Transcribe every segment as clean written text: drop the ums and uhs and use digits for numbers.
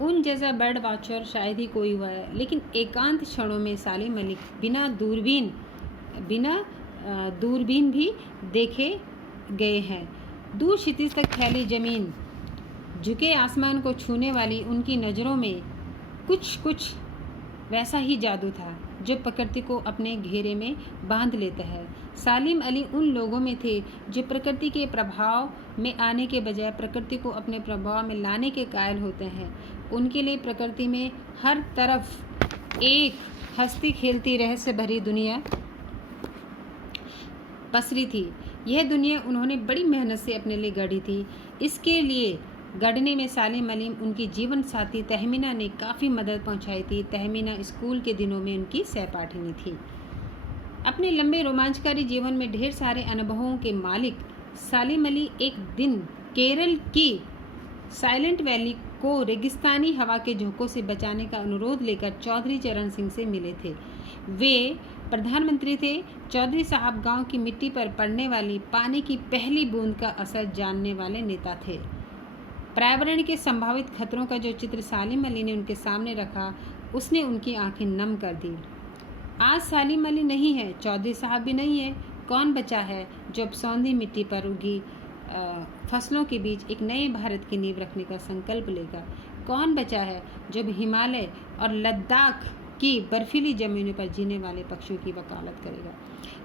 उन जैसा bird watcher शायद ही कोई हुआ है, लेकिन एकांत क्षणों में सालिम अली बिना दूरबीन भी देखे गए हैं। दूर क्षितिज तक फैली जमीन, झुके आसमान को छूने वाली उनकी नज़रों में कुछ वैसा ही जादू था जो प्रकृति को अपने घेरे में बांध लेता है। सालिम अली उन लोगों में थे जो प्रकृति के प्रभाव में आने के बजाय प्रकृति को अपने प्रभाव में लाने के कायल होते हैं। उनके लिए प्रकृति में हर तरफ एक हंसती खेलती रहस्य भरी दुनिया पसरी थी। यह दुनिया उन्होंने बड़ी मेहनत से अपने लिए गढ़ी थी। इसके लिए गढ़ने में सालिम अली उनकी जीवन साथी तहमीना ने काफ़ी मदद पहुंचाई थी। तहमीना स्कूल के दिनों में उनकी सहपाठिनी थी। अपने लंबे रोमांचकारी जीवन में ढेर सारे अनुभवों के मालिक सालिम अली एक दिन केरल की साइलेंट वैली को रेगिस्तानी हवा के झोंकों से बचाने का अनुरोध लेकर चौधरी चरण सिंह से मिले थे। वे प्रधानमंत्री थे। चौधरी साहब गांव की मिट्टी पर पड़ने वाली पानी की पहली बूंद का असर जानने वाले नेता थे। पर्यावरण के संभावित खतरों का जो चित्र सालिम अली ने उनके सामने रखा, उसने उनकी आंखें नम कर दी। आज सालिम अली नहीं है, चौधरी साहब भी नहीं है। कौन बचा है जो अब सौंधी मिट्टी पर उगी फसलों के बीच एक नए भारत की नींव रखने का संकल्प लेगा? कौन बचा है जो हिमालय और लद्दाख की बर्फीली ज़मीनों पर जीने वाले पक्षियों की वकालत करेगा?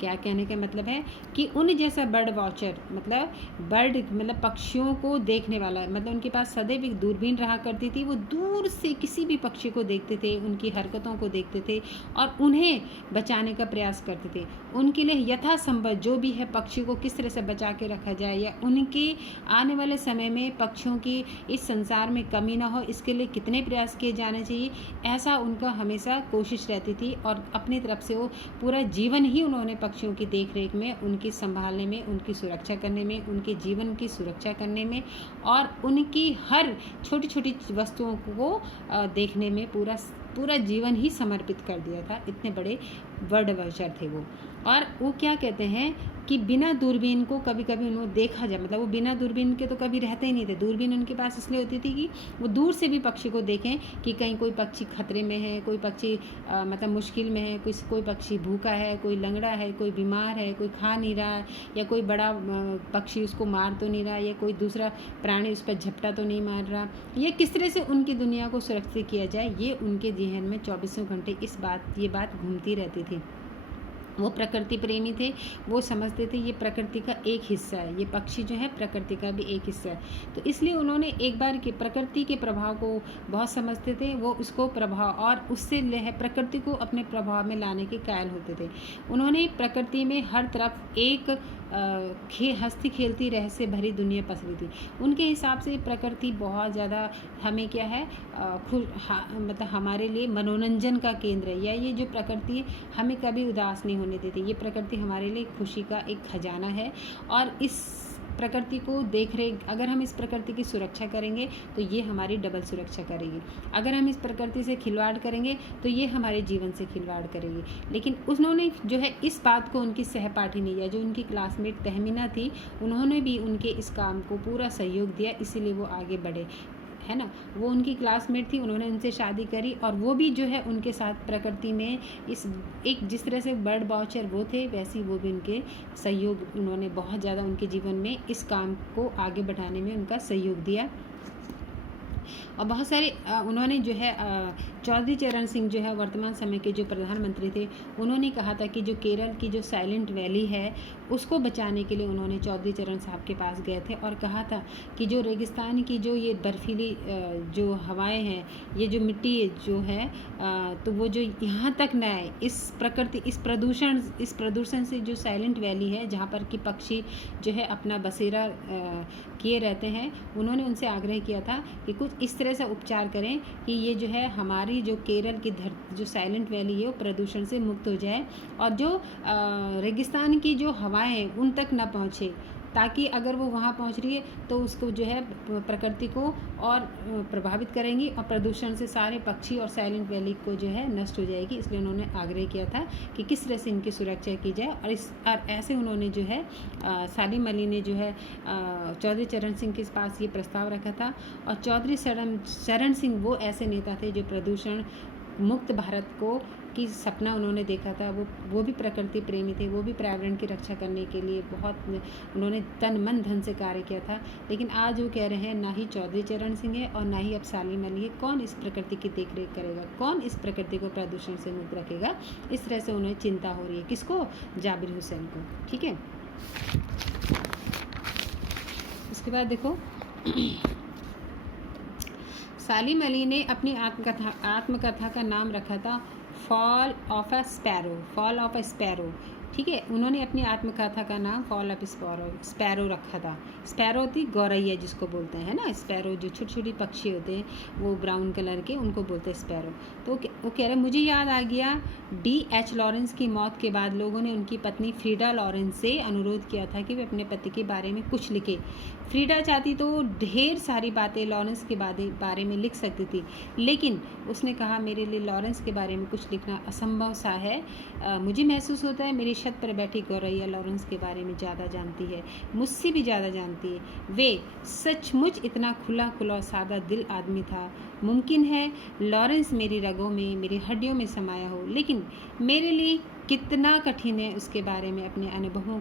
क्या कहने का मतलब है कि उन जैसा बर्ड वॉचर मतलब पक्षियों को देखने वाला, मतलब उनके पास सदैव एक दूरबीन रहा करती थी। वो दूर से किसी भी पक्षी को देखते थे, उनकी हरकतों को देखते थे और उन्हें बचाने का प्रयास करते थे। उनके लिए यथासंभव जो भी है पक्षी को किस तरह से बचा के रखा जाए या उनके आने वाले समय में पक्षियों की इस संसार में कमी ना हो, इसके लिए कितने प्रयास किए जाने चाहिए, ऐसा उनका हमेशा कोशिश रहती थी। और अपनी तरफ से वो पूरा जीवन ही उन्होंने पक्षियों की देखरेख में, उनकी संभालने में, उनकी सुरक्षा करने में, उनके जीवन की सुरक्षा करने में और उनकी हर छोटी छोटी वस्तुओं को देखने में पूरा जीवन ही समर्पित कर दिया था। इतने बड़े बर्ड वॉचर थे वो। और वो क्या कहते हैं कि बिना दूरबीन को कभी कभी उन्होंने देखा जाए, मतलब वो बिना दूरबीन के तो कभी रहते ही नहीं थे। दूरबीन उनके पास इसलिए होती थी कि वो दूर से भी पक्षी को देखें कि कहीं कोई पक्षी खतरे में है, कोई पक्षी मतलब मुश्किल में है, कोई पक्षी भूखा है, कोई लंगड़ा है, कोई बीमार है, कोई खा नहीं रहा है, या कोई बड़ा पक्षी उसको मार तो नहीं रहा, या कोई दूसरा प्राणी उस पर झपटा तो नहीं मार रहा, या किस तरह से उनकी दुनिया को सुरक्षित किया जाए। ये उनके जहन में 24 घंटे ये बात घूमती रहती थी। वो प्रकृति प्रेमी थे। वो समझते थे ये प्रकृति का एक हिस्सा है, ये पक्षी जो है प्रकृति का भी एक हिस्सा है। तो इसलिए उन्होंने एक बार के प्रकृति के प्रभाव को बहुत समझते थे। वो उसको प्रभाव और उससे प्रकृति को अपने प्रभाव में लाने के कायल होते थे। उन्होंने प्रकृति में हर तरफ एक हंसती खेलती रहस्य भरी दुनिया पसरी थी। उनके हिसाब से प्रकृति बहुत ज़्यादा हमें क्या है मतलब हमारे लिए मनोरंजन का केंद्र है, या ये जो प्रकृति हमें कभी उदास नहीं होने देती। ये प्रकृति हमारे लिए खुशी का एक खजाना है। और इस प्रकृति को अगर हम इस प्रकृति की सुरक्षा करेंगे तो ये हमारी डबल सुरक्षा करेगी। अगर हम इस प्रकृति से खिलवाड़ करेंगे तो ये हमारे जीवन से खिलवाड़ करेगी। लेकिन उन्होंने जो है इस बात को उनकी सहपाठिनी या जो उनकी क्लासमेट तहमीना थी, उन्होंने भी उनके इस काम को पूरा सहयोग दिया, इसीलिए वो आगे बढ़े, है ना। वो उनकी क्लासमेट थी, उन्होंने उनसे शादी करी और वो भी जो है उनके साथ प्रकृति में जिस तरह से बर्ड वॉचर वो थे, वैसे वो भी उनके सहयोग, उन्होंने बहुत ज़्यादा उनके जीवन में इस काम को आगे बढ़ाने में उनका सहयोग दिया। और बहुत सारे उन्होंने जो है चौधरी चरण सिंह जो है वर्तमान समय के जो प्रधानमंत्री थे, उन्होंने कहा था कि जो केरल की जो साइलेंट वैली है उसको बचाने के लिए उन्होंने चौधरी चरण साहब के पास गए थे और कहा था कि जो रेगिस्तान की जो ये बर्फीली जो हवाएं हैं, ये जो मिट्टी जो है तो वो जो यहाँ तक न आए, इस प्रदूषण से जो साइलेंट वैली है जहाँ पर कि पक्षी जो है अपना बसेरा किए रहते हैं, उन्होंने उनसे आग्रह किया था कि कुछ इस तरह से उपचार करें कि ये जो है हमारी जो केरल की जो साइलेंट वैली है वो प्रदूषण से मुक्त हो जाए और जो रेगिस्तान की जो हवाएं हैं उन तक ना पहुँचे, ताकि अगर वो वहाँ पहुँच रही है तो उसको जो है प्रकृति को और प्रभावित करेंगी और प्रदूषण से सारे पक्षी और साइलेंट वैली को जो है नष्ट हो जाएगी। इसलिए उन्होंने आग्रह किया था कि किस तरह से इनकी सुरक्षा की जाए और ऐसे उन्होंने जो है सालिम अली ने जो है चौधरी चरण सिंह के पास ये प्रस्ताव रखा था। और चौधरी चरण सिंह वो ऐसे नेता थे जो प्रदूषण मुक्त भारत को की सपना उन्होंने देखा था। वो भी प्रकृति प्रेमी थे, वो भी पर्यावरण की रक्षा करने के लिए बहुत उन्होंने तन मन धन से कार्य किया था। लेकिन आज वो कह रहे हैं ना ही चौधरी चरण सिंह है और ना ही अब सालिम अली है। कौन इस प्रकृति की देखरेख करेगा, कौन इस प्रकृति को प्रदूषण से मुक्त रखेगा? इस तरह से उन्हें चिंता हो रही है। किसको? जाबिर हुसैन को। ठीक है, उसके बाद देखो सालिम अली ने अपनी आत्मकथा का नाम रखा था फॉल ऑफ अ स्पैरो। ठीक है, उन्होंने अपनी आत्मकथा का नाम फॉल ऑफ स्पैरो रखा था। स्पैरो होती गौरैया जिसको बोलते हैं ना, स्पैरो जो छोटी छोटी पक्षी होते हैं वो ब्राउन कलर के, उनको बोलते हैं स्पैरो। तो वो कह रहे मुझे याद आ गया D.H. लॉरेंस की मौत के बाद लोगों ने उनकी पत्नी फ्रीडा लॉरेंस से अनुरोध किया था कि वे अपने पति के बारे में कुछ लिखे। फ्रीडा चाहती तो ढेर सारी बातें लॉरेंस के बारे में लिख सकती थी, लेकिन उसने कहा मेरे लिए लॉरेंस के बारे में कुछ लिखना असंभव सा है। मुझे महसूस होता है मेरी छत पर बैठी गौरैया लॉरेंस के बारे में ज़्यादा जानती है, मुझसे भी ज़्यादा जानती है। वे सचमुच इतना खुला और सादा दिल आदमी था। मुमकिन है लॉरेंस मेरी रगों में, मेरी हड्डियों में समाया हो, लेकिन मेरे लिए कितना कठिन है उसके बारे में अपने अनुभवों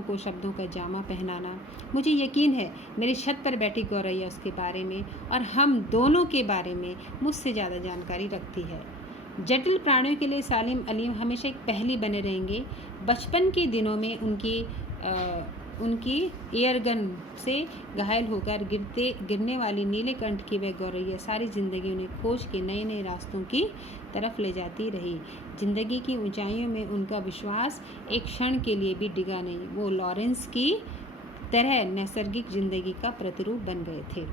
को शब्दों का जामा पहनाना। मुझे यकीन है मेरी छत पर बैठी गौरैया उसके बारे में और हम दोनों के बारे में मुझसे ज़्यादा जानकारी रखती है। जटिल प्राणियों के लिए सालिम अली हमेशा एक पहेली बने रहेंगे। बचपन के दिनों में उनकी एयरगन से घायल होकर गिरने वाली नीले कंठ की वह गौरैया सारी ज़िंदगी उन्हें खोज के नए नए रास्तों की तरफ ले जाती रही। जिंदगी की ऊंचाइयों में उनका विश्वास एक क्षण के लिए भी डिगा नहीं। वो लॉरेंस की तरह नैसर्गिक जिंदगी का प्रतिरूप बन गए थे।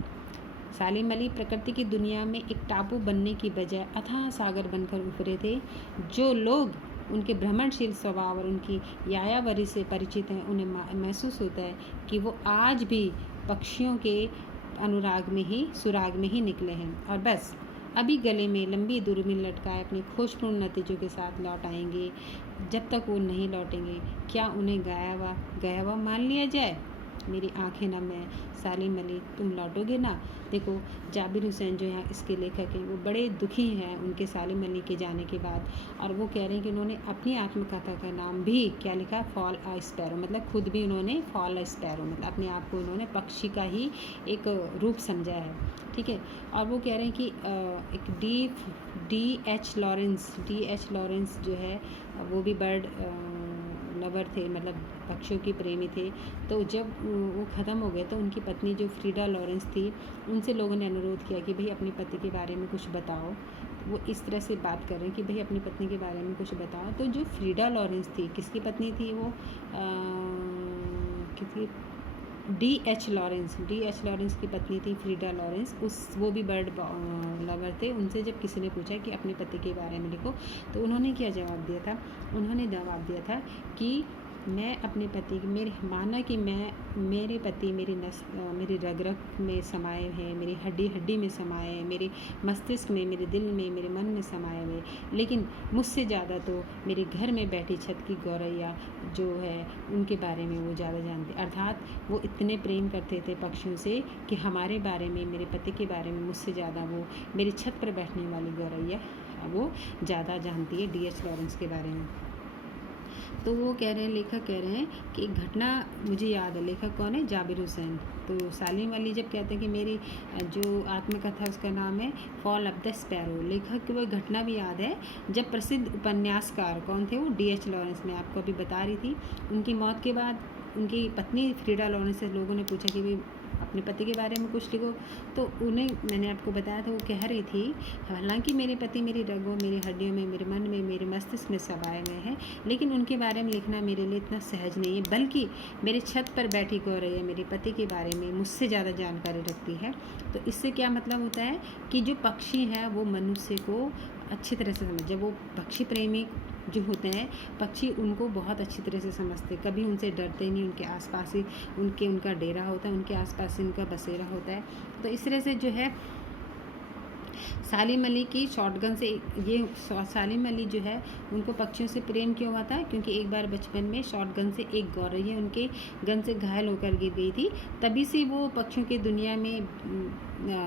सालिम अली प्रकृति की दुनिया में एक टापू बनने की बजाय अथाह सागर बनकर उभरे थे। जो लोग उनके भ्रमणशील स्वभाव और उनकी यायावरी से परिचित हैं, उन्हें महसूस होता है कि वो आज भी पक्षियों के सुराग में ही निकले हैं और बस अभी गले में लंबी दूरबीन लटकाए अपने खोजपूर्ण नतीजों के साथ लौट आएंगे। जब तक वो नहीं लौटेंगे, क्या उन्हें गया हुआ मान लिया जाए? मेरी आंखें नम है सालिम अली, तुम लौटोगे ना? देखो जाबिर हुसैन जो यहाँ इसके लेखक हैं वो बड़े दुखी हैं उनके सालिम अली के जाने के बाद, और वो कह रहे हैं कि उन्होंने अपनी आत्मकथा का नाम भी क्या लिखा? फॉल अ स्पैरो। मतलब खुद भी उन्होंने फॉल अ स्पैरो मतलब अपने आप को उन्होंने पक्षी का ही एक रूप समझा है। ठीक है, और वो कह रहे हैं कि एक D.H. लॉरेंस जो है वो भी बर्ड लवर थे, मतलब पक्षियों की प्रेमी थे। तो जब वो ख़त्म हो गए तो उनकी पत्नी जो फ्रीडा लॉरेंस थी, उनसे लोगों ने अनुरोध किया कि भाई अपनी पति के बारे में कुछ बताओ। वो इस तरह से बात कर रहे हैं कि भाई अपनी पत्नी के बारे में कुछ बताओ। तो जो फ्रीडा लॉरेंस थी, किसकी पत्नी थी वो? किसकी? D.H. लॉरेंस की पत्नी थी फ्रीडा लॉरेंस। वो भी बर्ड लवर थे। उनसे जब किसी ने पूछा कि अपने पति के बारे में लिखो, तो उन्होंने क्या जवाब दिया था? उन्होंने जवाब दिया था कि मैं अपने पति माना कि मेरे पति मेरी रग रग में समाये हैं, मेरी हड्डी में समाये हैं, मेरे मस्तिष्क में, मेरे दिल में, मेरे मन में समाये हुए, लेकिन मुझसे ज़्यादा तो मेरे घर में बैठी छत की गौरैया जो है उनके बारे में वो ज़्यादा जानते। अर्थात वो इतने प्रेम करते थे पक्षियों से कि हमारे बारे में, मेरे पति के बारे में मुझसे ज़्यादा वो मेरी छत पर बैठने वाली गौरैया वो ज़्यादा जानती है D.H. लॉरेंस के बारे में। तो वो लेखक कह रहे हैं कि एक घटना मुझे याद है। लेखक कौन है? जाबिर हुसैन। तो सालिम अली जब कहते हैं कि मेरी जो आत्मकथा उसका नाम है फॉल ऑफ द स्पैरो, लेखक की वो घटना भी याद है जब प्रसिद्ध उपन्यासकार कौन थे? वो D.H. लॉरेंस, मैं आपको अभी बता रही थी। उनकी मौत के बाद उनकी पत्नी फ्रीडा लॉरेंस से लोगों ने पूछा कि भाई अपने पति के बारे में कुछ लिखो। तो उन्हें मैंने आपको बताया था, वो कह रही थी हालांकि मेरे पति मेरी रगों, मेरी हड्डियों में, मेरे मन में, मेरे मस्तिष्क में समाये हुए हैं, लेकिन उनके बारे में लिखना मेरे लिए इतना सहज नहीं है। बल्कि मेरे छत पर बैठी गौरैया मेरे पति के बारे में मुझसे ज़्यादा जानकारी रखती है। तो इससे क्या मतलब होता है कि जो पक्षी है वो मनुष्य को अच्छी तरह से समझ, जब वो पक्षी प्रेमी जो होते हैं पक्षी उनको बहुत अच्छी तरह से समझते, कभी उनसे डरते नहीं, उनके आसपास ही उनका डेरा होता है, उनके आसपास ही उनका बसेरा होता है। तो इस तरह से जो है सालिम अली की शॉटगन से ये सालिम अली जो है उनको पक्षियों से प्रेम क्यों हुआ था, क्योंकि एक बार बचपन में शॉटगन से एक गौरैया उनके गन से घायल होकर गिर गई थी। तभी से वो पक्षियों की दुनिया में